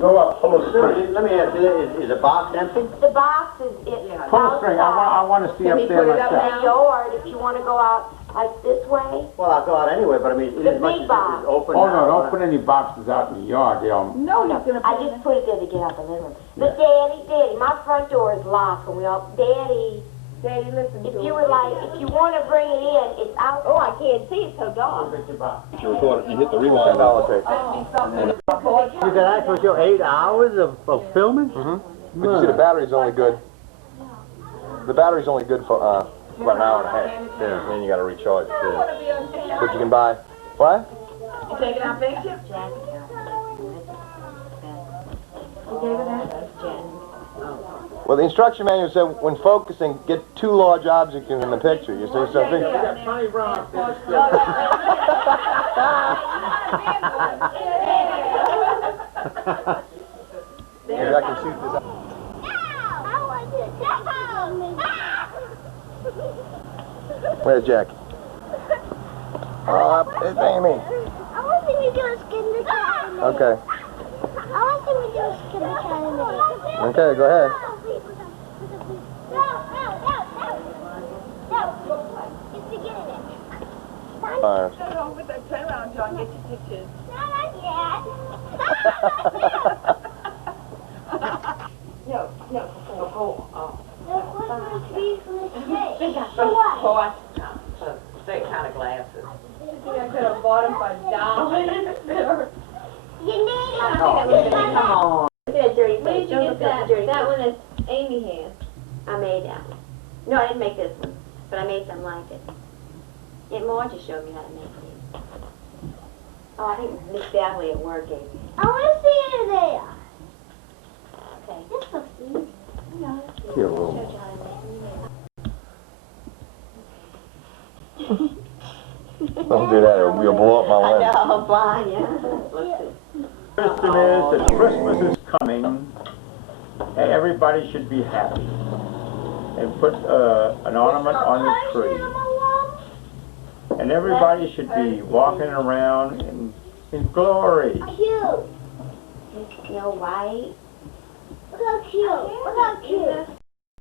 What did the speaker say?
go up, pull a string. Let me ask you, is the box empty? The box is Pull a string, I want to see up there myself. in the yard if you want to go out like this way. Well, I'll go out anyway, but I mean, The as much big as box. it's open Oh, now. no, don't put any boxes out in the yard, they'll... No, he's gonna I put it just put it there to get out the living room. But Daddy, my front door is locked when we all, Daddy, listen if you would like, if you want to bring it in, it's out. Oh, I can't see it so dark. You record it, you hit the rewind. You said I told you 8 hours of filming? Mm-hmm. But you see, the battery's only good. The battery's only good for about an hour and a half. Yeah. Then you got to recharge it. Yeah. But you can buy. What? You taking our picture? Well, the instruction manual said when focusing, get 2 large objects in the picture. You see something? Maybe I can shoot this up. Where's Jackie? Oh, it's Amy. I want to see me do a skin the cat. Okay. I want to see me do a skin the cat. Okay, go ahead. It's beginning it. All right. Don't put that turn around, John. Get your pictures. Not yet. That kind of glasses. I think I could have bought them for $1. You need them. Come on. Look at that dirty Where face. did you get that? That one is Amy has. I made that one. No, I didn't make this one, but I made something like it. Aunt Marge just showed me how to make it. Oh, I think Miss Dagley at work gave me. I want to see it there. Okay. This looks easy. No, that's good. Here, I'll little. show you how to make Don't do that, or you'll blow up my it. lens. I know, blind, yeah. Question is that Christmas is coming, and everybody should be happy. And put an ornament on the tree. And everybody should be walking around in glory. Cute. Snow White. Look how cute. Look how cute.